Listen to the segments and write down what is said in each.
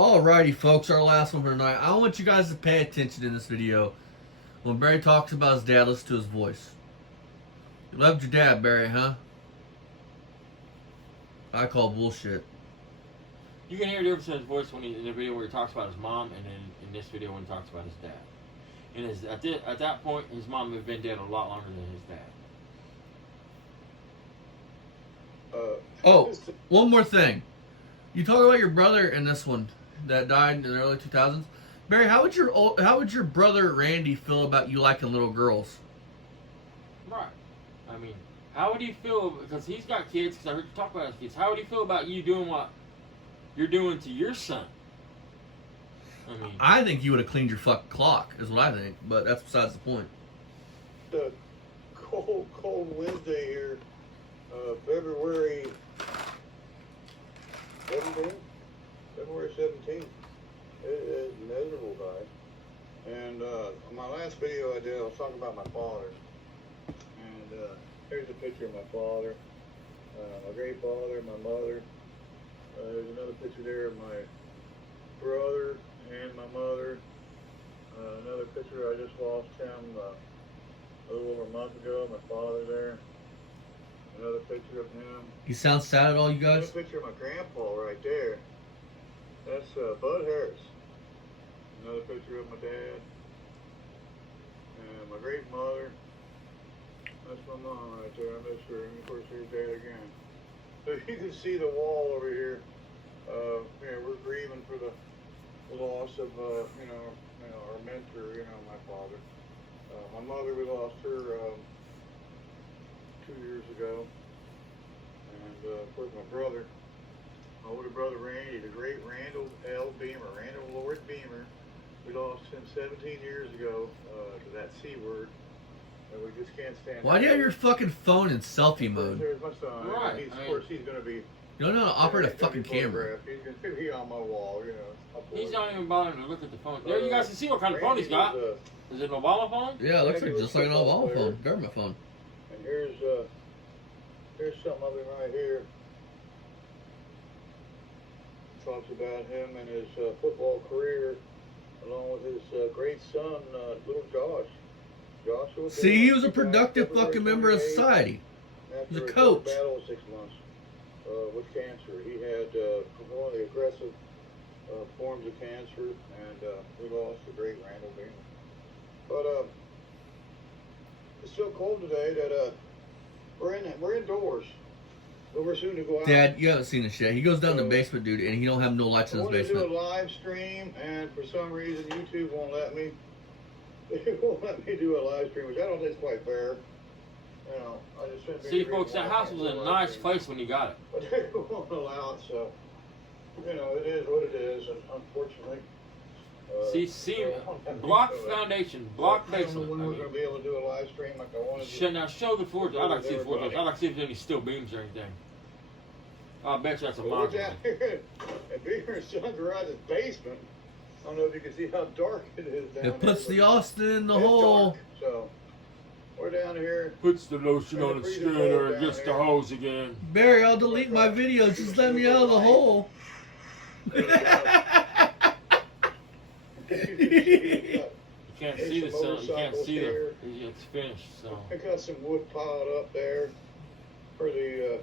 Alrighty, folks, our last one for tonight. I want you guys to pay attention in this video. When Barry talks about his dad, listen to his voice. You loved your dad, Barry, huh? I call bullshit. You can hear the difference in his voice when in the video where he talks about his mom, and then in this video when he talks about his dad. And at that point, his mom had been dead a lot longer than his dad. Oh, one more thing. You talk about your brother in this one that died in the early 2000s. Barry, how would your brother Randy feel about you liking little girls? Right. I mean, how would he feel, because he's got kids, because I heard you talk about his kids, how would he feel about you doing what you're doing to your son? I mean, I think you would have cleaned your fucking clock, is what I think, but that's besides the point. The cold Wednesday here, February 17th? February 17th. It is miserable, guys. And on my last video I did, I was talking about my father. And here's a picture of my father, my great father, my mother. There's another picture there of my brother and my mother. Another picture, I just lost him a little over a month ago, my father there. Another picture of him. You sound sad at all, you guys? Another picture of my grandpa right there. That's Bud Harris. Another picture of my dad. And my great mother. That's my mom right there. I miss her. And of course, here's dad again. So you can see the wall over here. We're grieving for the loss of, our mentor, my father. My mother, we lost her 2 years ago. And, of course, my brother, my older brother Randy, the great Randall L. Beamer, Randall Lord Beamer. We lost him 17 years ago to that C word. And we just can't stand it. Why do you have your fucking phone in selfie mode? There's my son. Right. Of course, he's going to be... You don't know how to operate a fucking camera. He's going to be on my wall, he's not even bothering to look at the phone. There, you guys can see what kind of phone he's got. Is it an Obama phone? Yeah, it looks like just like an Obama phone, government phone. And here's something of him right here. Talks about him and his football career, along with his great son, little Josh. Joshua. See, he was a productive fucking member of society. He was a coach. Battle of 6 months with cancer. He had one of the aggressive forms of cancer, and we lost the great Randall Beamer. But it's so cold today that we're indoors. But we're soon to go out. Dad, you haven't seen this yet. He goes down the basement, dude, and he don't have no lights in his basement. I want to do a live stream, and for some reason YouTube won't let me. They won't let me do a live stream, which I don't think is quite fair. I just shouldn't be. See, folks, that house was in a nice place when you got it. But they won't allow it, so it is what it is, and unfortunately. See, block foundation, block basement. I don't know when we're going to be able to do a live stream like I wanted to. Now show the floor. I'd like to see the floor. I'd like to see if there's any steel beams or anything. I bet you that's a We're monster. down here at Beamer's son garage's basement. I don't know if you can see how dark it is down there. It puts the Austin in the It's hole. dark, so we're down here. Puts the lotion on the scanner and gets the hose again. Barry, I'll delete my videos. Just let me out of the hole. You can't see the sun. You can't see the. It's finished. So. I got some wood piled up there for the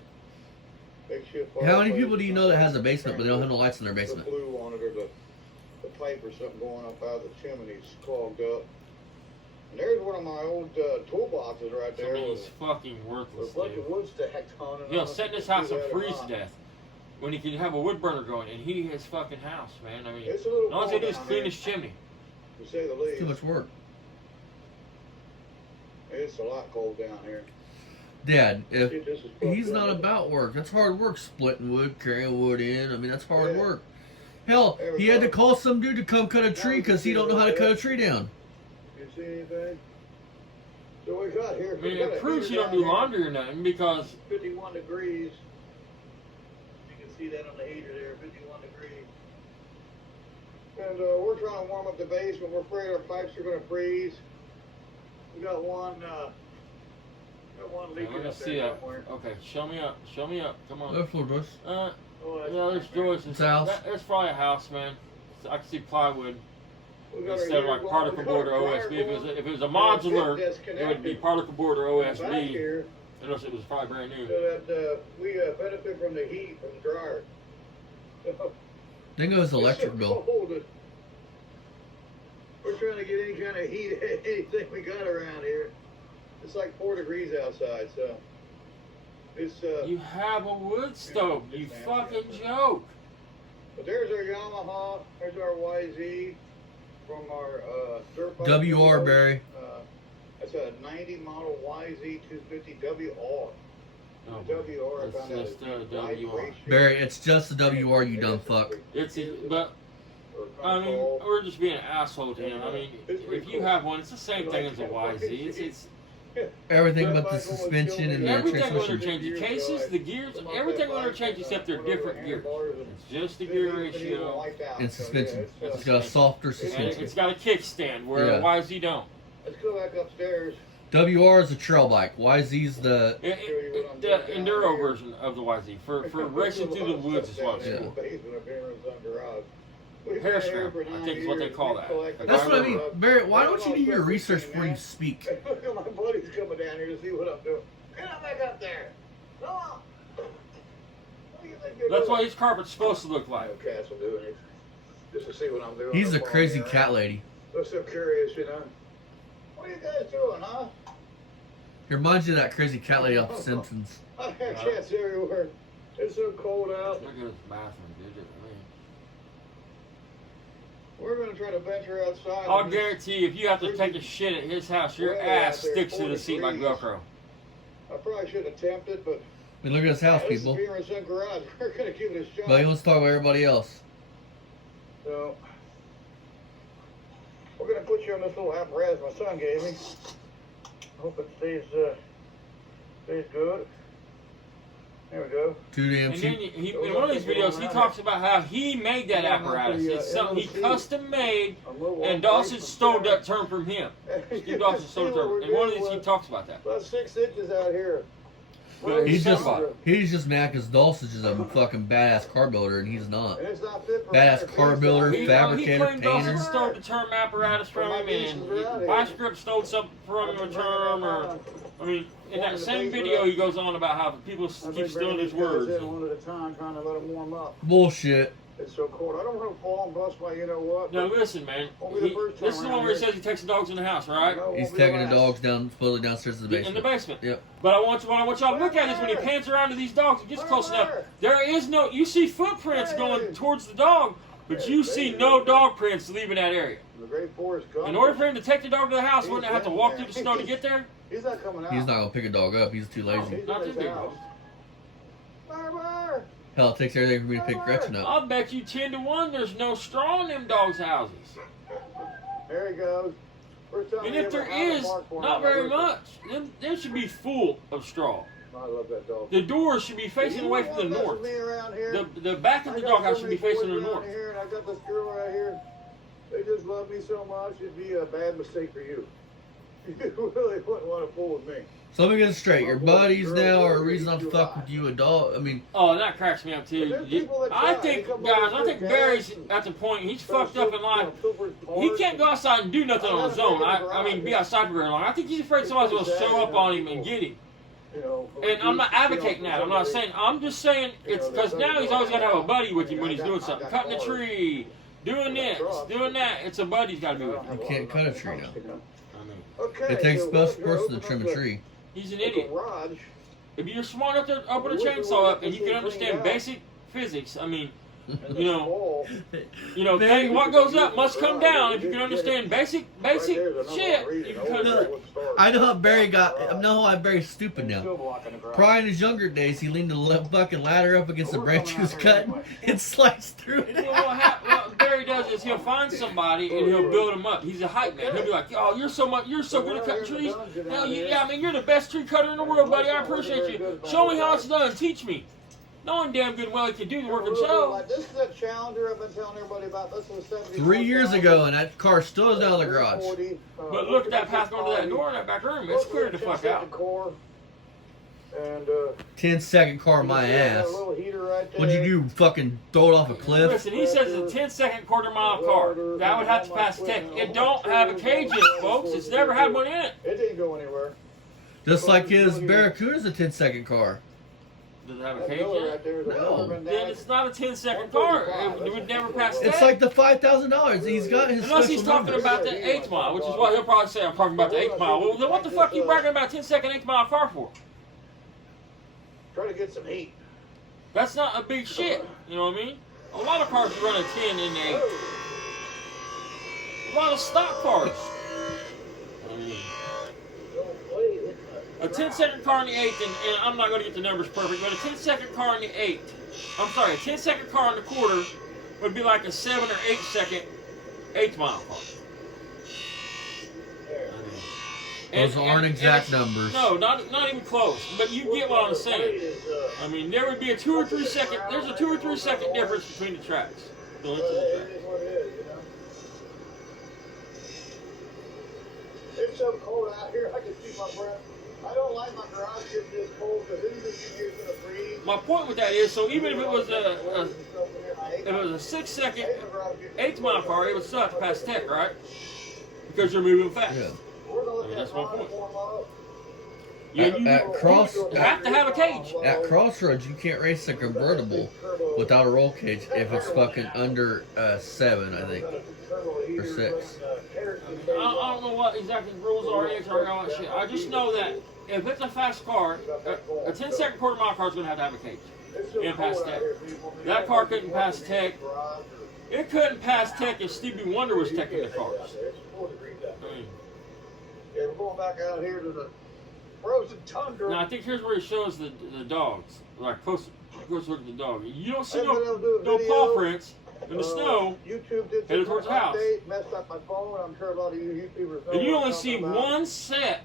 makeshift. How many people do you know that has a basement but they don't have no lights in their basement? The glue on it, or the pipe or something going up out of the chimney's clogged up. And there's one of my old toolboxes right there. It's fucking worthless, with a bunch dude. of wood stacked on it. You know, set this house up freeze to death. When he can have a wood burner going, and he his fucking house, man. I mean, it's a little all he do is down clean there, his chimney. to say the least. Too much work. It's a lot cold down here. Dad, if See, this is he's fucked not up. about work, that's hard work. Splitting wood, carrying wood in. I mean, that's hard Yeah. work. Hell, There we he had go. to call some dude to come cut a tree because he don't know how to cut a tree down. You see anything? So we got here. I mean, we got it a proves heater you don't down do here. laundry or nothing because 51 degrees. You can see that on the heater there, 51 degrees. And we're trying to warm up the basement. We're afraid our pipes are going to freeze. We got one leaking let me up see there that. somewhere. Okay, show me up. Show me up. Come on. There's floor doors. Oh, that's Yeah, there's nice, man. doors. It's a house. That's probably a house, man. I can see plywood We got our instead of heater like going, particle we got board our or dryer OSB. going, If it was a and our modular, tip it would be disconnected. particle board or Back OSB. here, Unless it was probably brand new. so that we benefit from the heat from the dryer. Think of his electric It's so bill. cold that we're trying to get any kind of heat, anything we got around here. It's like 4 degrees outside, so it's You have a wood stove. it's You nasty fucking outside. joke. But there's our Yamaha, there's our YZ from our dirt bike WR, video. Barry. That's a 90 model YZ 250 WR. Oh, WR, I found out it's is just a WR. vibration Barry, it's just the WR, you dumb fuck. But I mean, we're just being an asshole to him. I mean, if you have one, it's the same thing as a YZ. It's Everything but the suspension and the everything will transmission. interchange. The cases, the gears, everything will interchange except they're different gears. It's just the gear ratio. And suspension. It's got a softer And suspension. it's got a kickstand where Yeah. a YZ don't. Let's go back upstairs. WR is a trail bike. YZ's the The enduro version of the YZ for racing through the woods is what it's for. Hair scrum, I think is what they call that. That's what I mean. Barry, why don't you do your research before you speak? My buddy's coming down here to see what I'm doing. Get up back up there. Come on. What do you think you're That's doing? what his carpet's supposed to look like. Castle doing it. Just to see what I'm doing. He's a I'm crazy following cat around. lady. I'm so curious, you know. What are you guys doing, huh? He reminds you of that crazy cat lady off The Simpsons. I have cats everywhere. It's so cold out. Look at his bathroom, dude. We're going to try to venture outside. I'll guarantee you, if you have to take a shit at his house, your ass sticks to the seat like Velcro. I probably should attempt it, but I mean, look at his house, this is people. Beaver and Son Garage. We're going to give it a shot. But let's talk about everybody else. So, we're going to put you on this little apparatus my son gave me. Hope it stays good. There we go. Too damn And then cheap. in one of these videos, he talks about how he made that apparatus. It's something he custom made, and Dawson stole that term from him. Steve Dawson stole the term. In one of these, he talks about that. About 6 inches out here. He's just Somebody. he's just mad because Dawson's is a fucking badass car builder and he's not. And it's not fit for Badass winter car pizza. builder, He fabricator, claimed Dawson painter. stole the term apparatus from him, and Vice Grip stole something from him, a term, or I mean, in that same video, he goes on about how people keep stealing his words. One at a time, trying to let them warm up. Bullshit. It's so cold. I don't want to fall and bust my, you know what. Now listen, man. Won't be the first This is time the one where he around says he takes the dogs in the house, right? No, it He's won't be the taking the last. dogs down, supposedly downstairs to the In the basement. basement. Yep. But what I want y'all to look at is when he pans around to these dogs, it gets close enough. There is no, you see footprints going towards the dog, but you see no dog prints leaving that area. The Great Forest Gump. In order for him to take the dog to the house, wouldn't have to walk through the snow to get there? He's not coming out. He's not gonna pick a dog up. He's too lazy. He's Not in his too big. house. Barber! Hell, it takes everything for me to pick Gretchen up. I'll bet you 10 to 1 there's no straw in them dogs' houses. There he goes. First time And he if ever there had a is, bark for not him. very much. Them should be full of straw. I love that dog. The doors should be facing away from the north. The back of the doghouse should be facing the north. Here, and I got this girl right here. They just love me so much. It'd be a bad mistake for you. You really wouldn't want to fool with me. So let me get it straight. Your buddies now are a reason I'm fuck with you, a dog. I mean, Oh, and that cracks me up too. I think, guys, I think Barry's at the point, he's fucked up in life. He can't go outside and do nothing on his own. I mean, be outside for very long. I think he's afraid somebody's going to show up on him and get him. And I'm not advocating that. I'm not saying, I'm just saying it's because now he's always got to have a buddy with him when he's doing something. Cutting a tree, doing this, doing that. It's a buddy's got to be with him. you can't cut a tree now. Okay, It takes so both we're person to opening trim a up tree. He's an the idiot. garage. If you're smart enough to open a chainsaw up and you can understand basic physics, I mean, you know, hey, what goes up must come down. If you can understand basic shit, you can cut it. I know how Barry Barry's stupid now. Probably in his younger days, he leaned the fucking ladder up against the branch he was cutting and sliced through it. Well, what Barry does is he'll find somebody and he'll build them up. He's a hype man. He'll be like, "Oh, you're so good at cutting trees. Hell, yeah, I mean, you're the best tree cutter in the world, buddy. I appreciate you. Show me how it's done. Teach me." Knowing damn good well he can do the work himself. This is a Challenger I've been telling everybody about. This was 3 years ago, and that car still is down in the garage. But look at that path going to that door in that back room. It's clear the fuck out. And 10-second car, my ass. A little heater right right there. What'd you do? Fucking throw it off a cliff? Listen, he says it's a 10-second quarter-mile car. That would have to pass tech. It don't have a cage in it, folks. It's never had one in it. It didn't go anywhere. Just like his Barracuda's a 10-second car. Does it have a cage in it? No. Then it's not a 10-second car. It would never pass tech. It's like the $5,000. He's got his Unless he's special talking numbers. about the 8th mile, which is what he'll probably say. I'm talking about the 8th mile. Well, then what the fuck are you bragging about a 10-second 8th mile car for? Try to get some heat. That's not a big shit. You know what I mean? A lot of cars run a 10 in the 8. A lot of stock cars. A 10-second car in the 8th, and I'm not going to get the numbers perfect, but a 10-second car in the 8th, I'm sorry, a 10-second car in the quarter would be like a 7 or 8-second 8th mile car. Those aren't exact numbers. No, not even close. But you get what I'm saying. I mean, there would be a 2 or 3 second. There's a 2 or 3 second difference between the tracks. The length of the track. It's so cold out here, I can see my breath. I don't like my garage getting this cold because anything in here is going to freeze. My point with that is, so even if it was a 6-second 8th mile car, it would still have to pass tech, right? Because you're moving fast. Yeah. I mean, that's my point. You have to have a cage. At Crossroads, you can't race a convertible without a roll cage if it's fucking under 7, I think, or 6. I don't know what exactly the rules are, all that shit. I just know that if it's a fast car, a 10-second quarter-mile car is going to have a cage and pass tech. That car couldn't pass tech. It couldn't pass tech if Stevie Wonder was teching the cars. Yeah, we're going back out here to the frozen tundra. Now, I think here's where he shows the dogs. Like, close look at the dog. You don't see no paw prints in the snow. YouTube did headed towards the house. Messed up my phone. I'm sure a lot of you YouTubers know. And you only see one set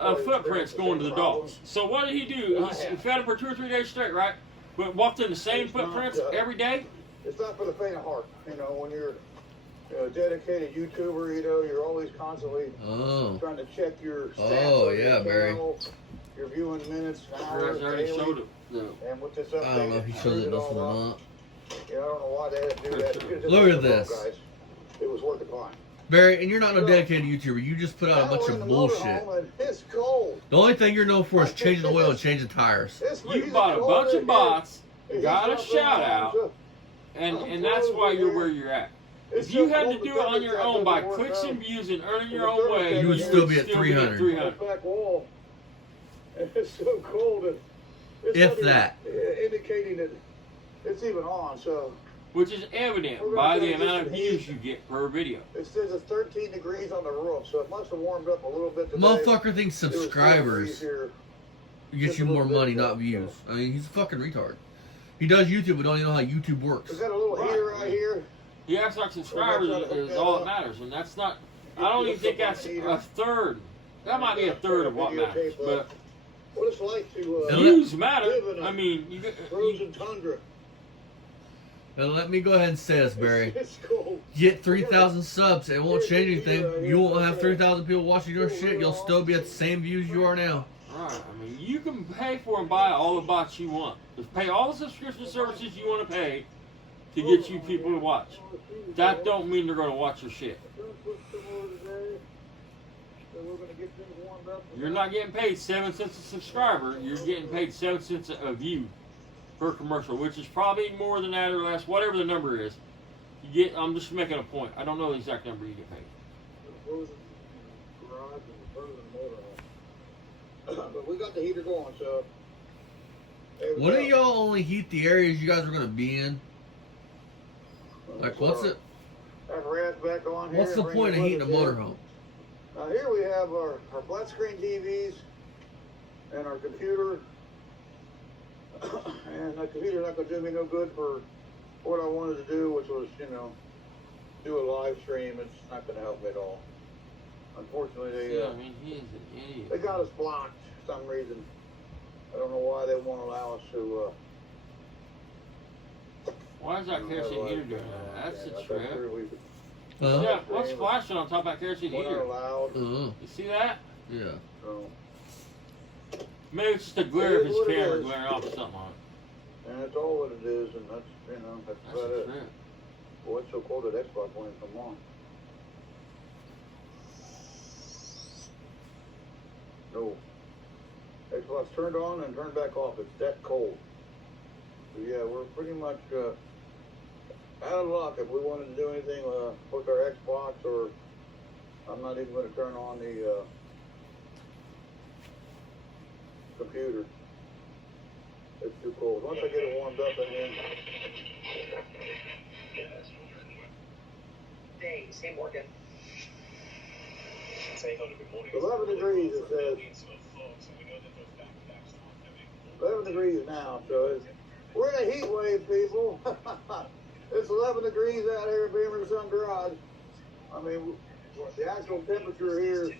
of footprints going to the dogs. So what did he do? He fed them for 2 or 3 days straight, right? But walked in the same footprints every day? It's not for the faint of heart. You know, when you're a dedicated YouTuber, you know, you're always constantly trying to check your stats on your channel, your viewing minutes, hours, already daily. showed it. And with this update, I don't know if he shows it this one or not. Yeah, I don't know why they had to do that. Look at this. Guys. It was worth the climb. Barry, and you're not no dedicated YouTuber. You just put out a bunch of bullshit. It's cold. The only thing you're known for is changing the oil and changing tires. You bought a bunch of bots, got a shout out, and that's why you're where you're at. If you had to do it on your own by clicks and views and earning your own way, you would still be at 300. Back wall. It's so cold. If that. Indicating that it's even on, so. Which is evident by the amount of views you get per video. It says it's 13 degrees on the roof, so it must have warmed up a little bit today. Motherfucker thinks subscribers get you more money, not views. I mean, he's a fucking retard. He does YouTube, but don't even know how YouTube works. Is that a little heater right here? He acts like subscribers is all that matters, and that's not. I don't even think that's a third. That might be a third of what matters, but what it's like to views matter. I mean, you frozen tundra. Now let me go ahead and say this, Barry. It's cold. Get 3,000 subs. It won't change anything. You won't have 3,000 people watching your shit. You'll still be at the same views you are now. Right. I mean, you can pay for and buy all the bots you want. Just pay all the subscription services you want to pay to get you people to watch. That don't mean they're going to watch your shit. You're not getting paid 7 cents a subscriber. You're getting paid 7 cents a view per commercial, which is probably more than that or less, whatever the number is. You get. I'm just making a point. I don't know the exact number you get paid. But we got the heater going, so. What do y'all only heat the areas you guys are gonna be in? Like, what's it? Back on here. What's the point of heating a motorhome? Now here we have our flat screen TVs and our computer. And the computer's not going to do me no good for what I wanted to do, which was, you know, do a live stream. It's not going to help me at all. Unfortunately, I mean, he is an idiot. They got us blocked for some reason. I don't know why they won't allow us to. Why is that kerosene heater doing that? That's a trip. Huh? Yeah, what's flashing on top of that kerosene heater? Allowed. You see that? Yeah. So, Maybe it's just a glare of his camera glaring off or something on it. And that's all what it is, and that's, you know, that's about it. Well, it's so cold that Xbox won't even come on. No. Xbox turned on and turned back off. It's that cold. So yeah, we're pretty much out of luck if we wanted to do anything with our Xbox, or I'm not even going to turn on the computer. It's too cold. Once I get it warmed up in here. Days. Hey, Morgan. 11 degrees, it says. 11 degrees now, so we're in a heat wave, people. It's 11 degrees out here at Beamer Sun Garage. I mean, the actual temperature here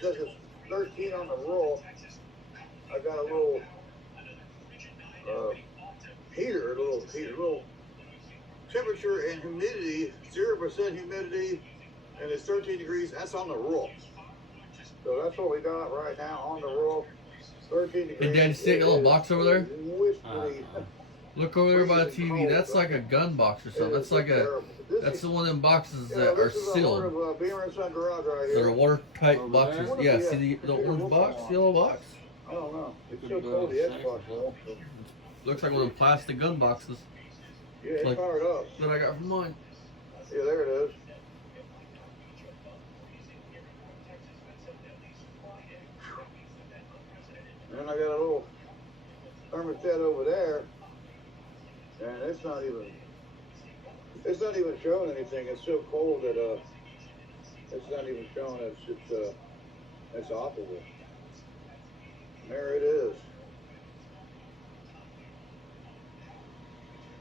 says it's 13 on the roll. I got a little heater, a little temperature and humidity, 0% humidity, and it's 13 degrees. That's on the roll. So that's what we got right now on the roll. 13 degrees. Hey, Dad, you see that little box over there? Look over there by the TV. That's like a gun box or something. That's like that's the one of them boxes that are sealed. They're watertight boxes. Yeah, see the orange box, yellow box? I don't know. It's so cold, the Xbox won't. Looks like one of them plastic gun boxes. Yeah, it's like fired up. that I got from mine. Yeah, there it is. And I got a little thermostat over there, and it's not even showing anything. It's so cold that it's not even showing. It's operable. There it is.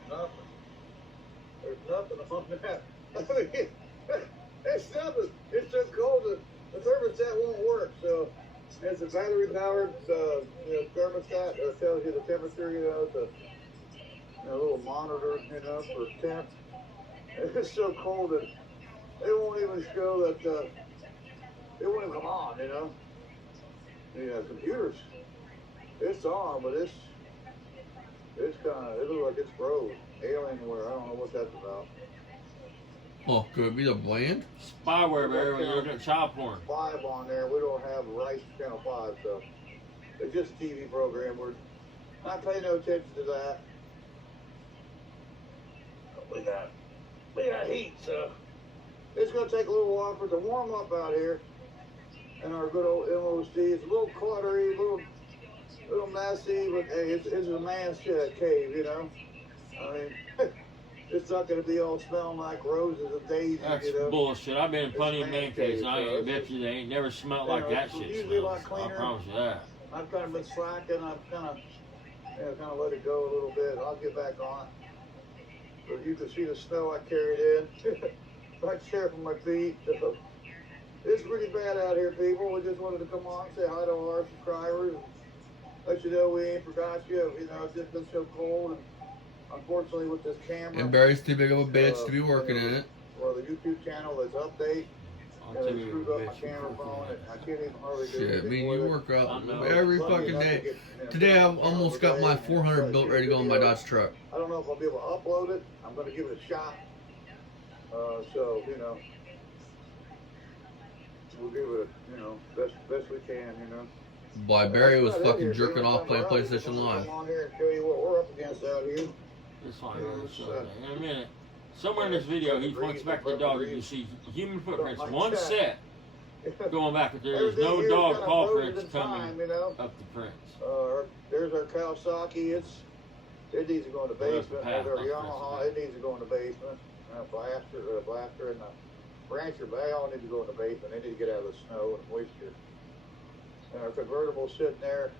Nothing. There's nothing on that. I mean, it's nothing. It's so cold that the thermostat won't work. So it's a battery powered thermostat that tells you the temperature. It's a little monitor, for temp. It's so cold that it won't even show that it won't even come on. Computers. It's on, but it looks like it's froze. Alienware, I don't know what that's about. Oh, could it be the blend? Spyware, Barry, when you're looking at child porn. 5 on there. We don't have rights to Channel 5, so it's just a TV program. We're not paying no attention to that. We got heat, so it's going to take a little while for it to warm up out here. And our good old MOC, it's a little cluttery, a little messy, but hey, it's a man's cave, I mean, it's not going to be all smelling like roses and daisies, That's bullshit. I've been in plenty of man caves, and I bet you they ain't never smelled like that shit usually a lot smells. I cleaner. promise you that. I've kind of been slacking. I've kind of let it go a little bit. I'll get back on it. But you can see the snow I carried in. Right there from my feet. So it's pretty bad out here, people. We just wanted to come on and say hi to all our subscribers and let you know we ain't forgot you. It's just been so cold. And unfortunately, with this camera. And Barry's too big of a bitch to be working in it. Well, the YouTube channel is update. It screwed up my camera phone. I can't even hardly do Shit, anything me and with you it. work out every fucking day. Today I've almost got my 400 built ready to go on my Dodge truck. I don't know if I'll be able to upload it. I'm going to give it a shot. So, we'll give it best we can, Boy, Barry was fucking jerking off playing PlayStation Live. Come on here and show you what we're up against out here. It's fine. In a minute. Somewhere in this video, he points back to the dog. You can see human footprints. One set going back, but there is no dog paw prints coming up the prints. There's our Kawasaki. It needs to go in the basement. There's our Yamaha. It needs to go in the basement. Blaster and the Rancher, they all need to go in the basement. They need to get out of the snow and moisture. And our convertible sitting there.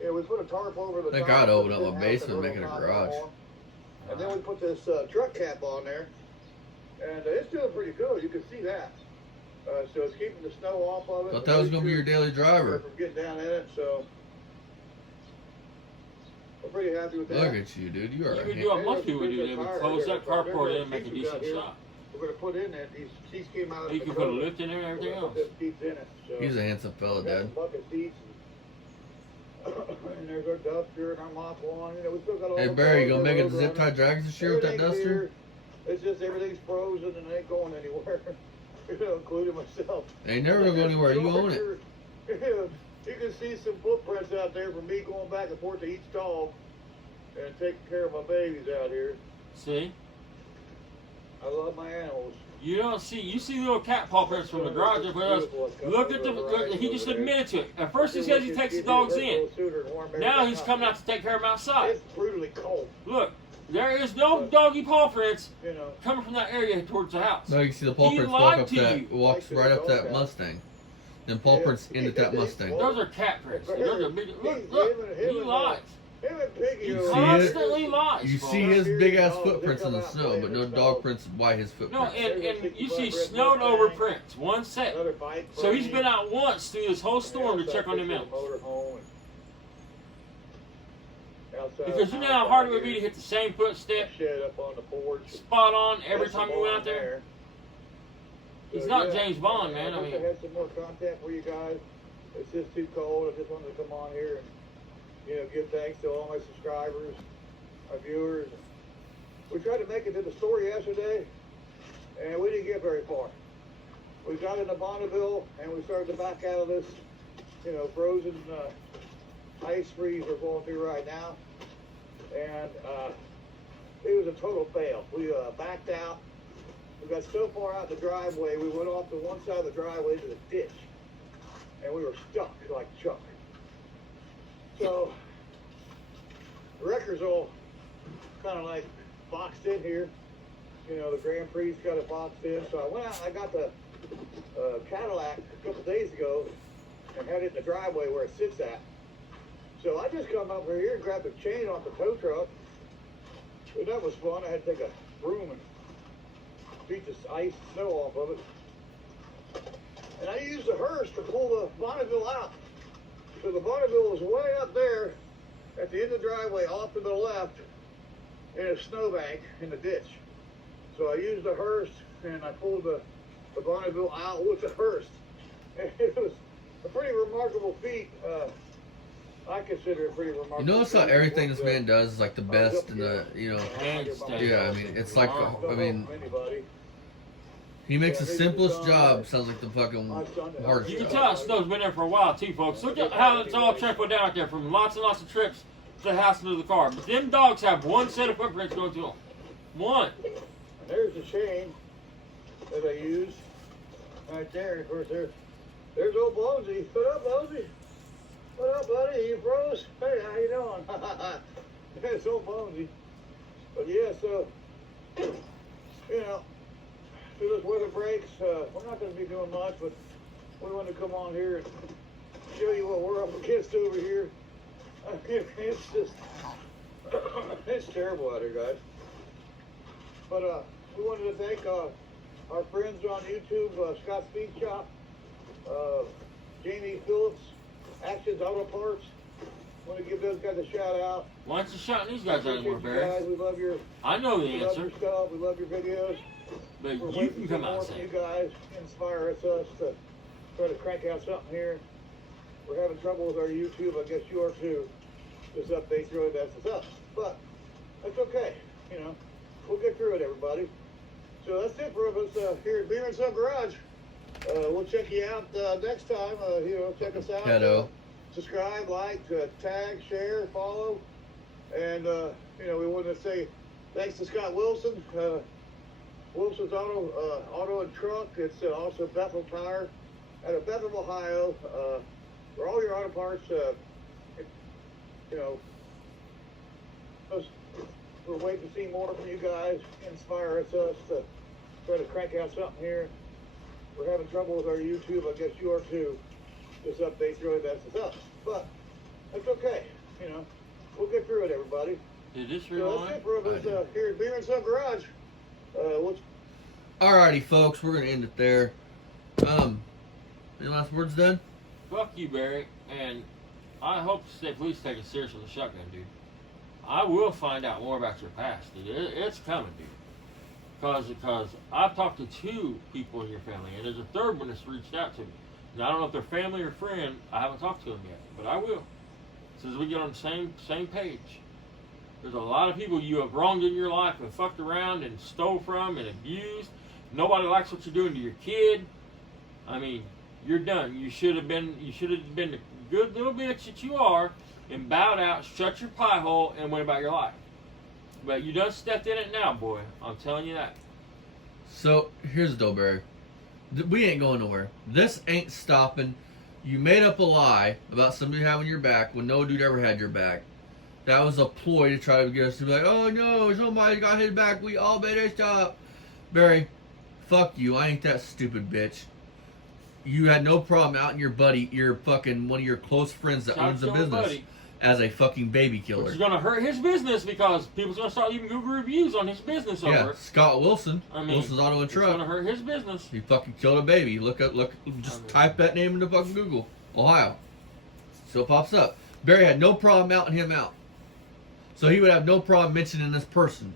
We put a tarp over the top. Thank God I opened up my basement, making a garage. And then we put this truck cap on there. And it's doing pretty good. You can see that. So it's keeping the snow off of it. Thought that was going to be your daily driver. From getting down in it, so we're pretty happy with that. Look at you, dude. You are You could do what most people would do. They would close that carport in and make a decent shop. We're going to put in that. These seats came out. You can put a lift in there and everything else. Seats in it, so He's a handsome fella, Dad. bucket seats. And and there's our duster and our Mach 1. You know, we still got all Hey the Barry, you cars, gonna our make it to road Zip Tie runners. Dragons this year with that Everything's duster? here. It's just everything's frozen and it ain't going anywhere. You know, including myself. Ain't never gonna go anywhere. You own it. You can see some footprints out there from me going back and forth to each dog and taking care of my babies out here. See? I love my animals. You don't see, you see little cat paw prints from the garage with us. Look at the, he just admitted to it. At first he says he takes the dogs in. Now he's coming out to take care of them outside. It's brutally cold. Look, there is no doggy paw prints coming from that area towards the house. No, you can see the paw He prints lied to you. walks right up that Mustang. Then paw prints into that Mustang. Those are cat prints. Those are big, look, he lies. Him and Piggy He are- constantly lies. You folks. see his big ass footprints in the snow, but no dog prints by his No, footprints. and you see snowed over prints, one set. Another bike So he's frame. been out once through this whole storm to check on them animals. Motorhome and outside Because you know how hard it would be to hit the same footstep, shed up on the porch. spot on every Had time some we went more out there. So, He's not yeah, James Bond, man. I wish mean, I had some more content for you guys. It's just too cold. I just wanted to come on here and give thanks to all my subscribers, my viewers. We tried to make it to the store yesterday, and we didn't get very far. We got into Bonneville, and we started to back out of this, frozen ice freeze we're going through right now. And it was a total fail. We backed out. We got so far out the driveway, we went off to one side of the driveway to the ditch, and we were stuck like Chuck. So the wrecker's all kind of like boxed in here. The Grand Prix got it boxed in. So I went out and I got the Cadillac a couple days ago and had it in the driveway where it sits at. So I just come over here and grabbed the chain off the tow truck. And that was fun. I had to take a broom and beat the ice and snow off of it. And I used the hearse to pull the Bonneville out. So the Bonneville was way up there at the end of the driveway off to the left in a snowbank in the ditch. So I used the hearse and I pulled the Bonneville out with the hearse. And it was a pretty remarkable feat. I consider it pretty remarkable. You notice how everything this man does is like the best in the, Hands down. yeah, I mean, it's like, Anybody. he makes the simplest job sounds like the fucking hardest You can job. tell snow's been there for a while too, folks. Look at how it's all trickled down out there from lots and lots of trips to the house and to the car. But them dogs have one set of footprints going to them. One. And there's the chain that I used right there. Of course, there's old Bonesy. What up, Bonesy? What up, buddy? You froze? Hey, how you doing? It's old Bonesy. But yeah, so, through those weather breaks, we're not going to be doing much, but we want to come on here and show you what we're up against over here. It's just, it's terrible out here, guys. But we wanted to thank our friends on YouTube, Scott Speed Shop, Jamie Phillips, Actions Auto Parts. Want to give those guys a shout out. Why aren't you shouting these guys out anymore, Appreciate you Barry? guys. We love your, I know the we love your answer, stuff. We love your videos. but We're you waiting can for come more out and from say you it. guys. Inspire us to try to crank out something here. We're having trouble with our YouTube. I guess you are too. This update's really messes us up. But that's okay. We'll get through it, everybody. So that's it for us here at Beer and Sun Garage. We'll check you out next time. Check us out. Pedo. Subscribe, like, tag, share, follow. And, we want to say thanks to Scott Wilson. Wilson's Auto and Truck. It's also Bethel Tire out of Bethel, Ohio. For all your auto parts, we're waiting to see more from you guys. Inspire us to try to crank out something here. We're having trouble with our YouTube. I guess you are too. This update's really messes up. But that's okay. We'll get through it, everybody. Is this So real that's on? it for us here at Beer and Sun Garage. Alrighty, folks, we're gonna end it there. Any last words, done? Fuck you, Barry. And I hope the state police take it serious with the shotgun, dude. I will find out more about your past, dude. It's coming, dude. Because I've talked to 2 people in your family, and there's a third one that's reached out to me. And I don't know if they're family or friend. I haven't talked to them yet, but I will. so as we get on the same page. There's a lot of people you have wronged in your life and fucked around and stole from and abused. Nobody likes what you're doing to your kid. I mean, you're done. You should have been the good little bitch that you are and bowed out, shut your pie hole, and went about your life. But you done stepped in it now, boy. I'm telling you that. So, here's the deal, Barry. We ain't going nowhere. This ain't stopping. You made up a lie about somebody having your back when no dude ever had your back. That was a ploy to try to get us to be like, oh no, somebody got his back. We all better stop. Barry, fuck you. I ain't that stupid bitch. You had no problem outing your buddy, your fucking one of your close friends that owns a business as a fucking baby killer. Which is gonna hurt his business because people's gonna start leaving Google reviews on his business over it. Scott Wilson. I mean, Wilson's Auto and Truck. It's gonna hurt his business. He fucking killed a baby. Type that name into fucking Google. Ohio. So it pops up. Barry had no problem outing him out. So he would have no problem mentioning this person.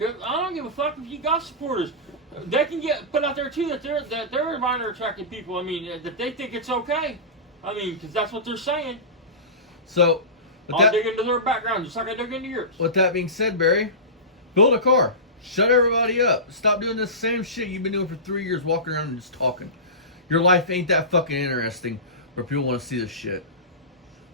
I don't give a fuck if you got supporters. They can get put out there too that they're minor attracted people. I mean, that they think it's okay. I mean, because that's what they're saying. So, I'll dig into their background just like I dug into yours. With that being said, Barry, build a car. Shut everybody up. Stop doing this same shit you've been doing for 3 years, walking around and just talking. Your life ain't that fucking interesting where people want to see this shit.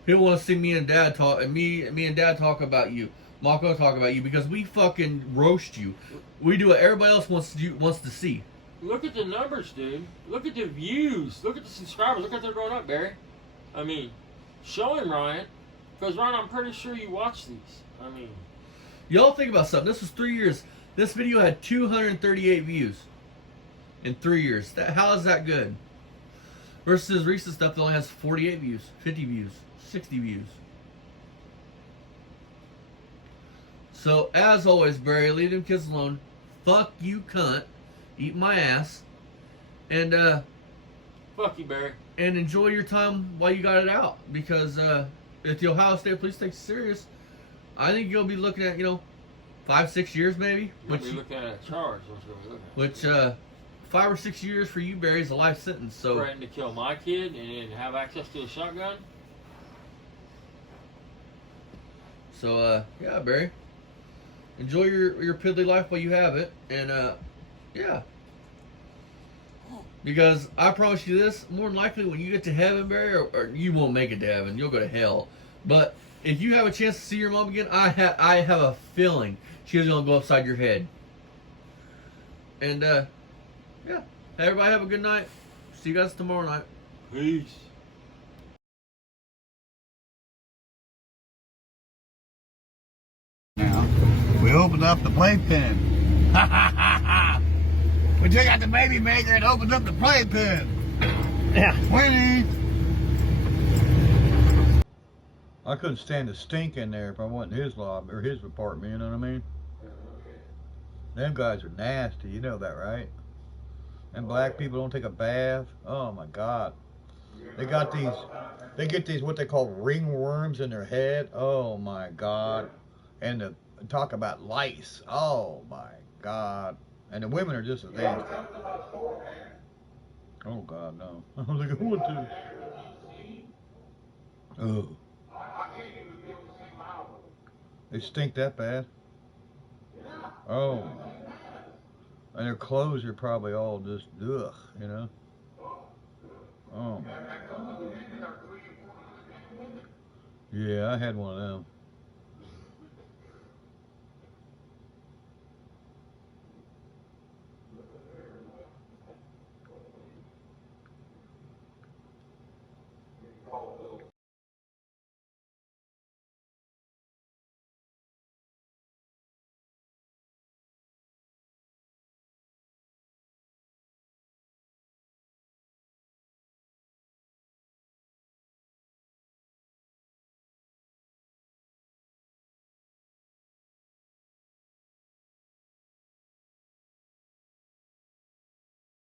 People want to see me and Dad talk, and me and Dad talk about you. Marco talk about you because we fucking roast you. We do what everybody else wants to see. Look at the numbers, dude. Look at the views. Look at the subscribers. Look at they're going up, Barry. I mean, show him, Ryan. Because, Ryan, I'm pretty sure you watch these. I mean, y'all think about something. This was 3 years. This video had 238 views in 3 years. How is that good? Versus recent stuff that only has 48 views, 50 views, 60 views. So, as always, Barry, leave them kids alone. Fuck you, cunt. Eat my ass. And, fuck you, Barry. And enjoy your time while you got it out. Because, if the Ohio State Police takes serious, I think you'll be looking at, 5-6 years maybe. You'll be looking at a charge. Which, 5 or 6 years for you, Barry, is a life sentence. So threatening to kill my kid and have access to a shotgun. So, yeah, Barry. Enjoy your piddly life while you have it. And, yeah. Because I promise you this, more than likely when you get to heaven, Barry, or you won't make it to heaven, you'll go to hell. But if you have a chance to see your mom again, I have a feeling she's going to go upside your head. And, yeah. Everybody have a good night. See you guys tomorrow night. Peace. Now, we opened up the playpen. We took out the baby maker and opened up the playpen. Yeah. Winnie! I couldn't stand the stink in there if I wasn't in his lobby or his apartment, you know what I mean? Them guys are nasty, you know that, right? And black people don't take a bath. Oh my God. They get these what they call ringworms in their head. Oh my God. And talk about lice. Oh my God. And the women are just as nasty. Oh God, no. I was like, who would do? Oh. They stink that bad? Oh. And their clothes are probably all just, ugh, you know? Oh. Yeah, I had one of them.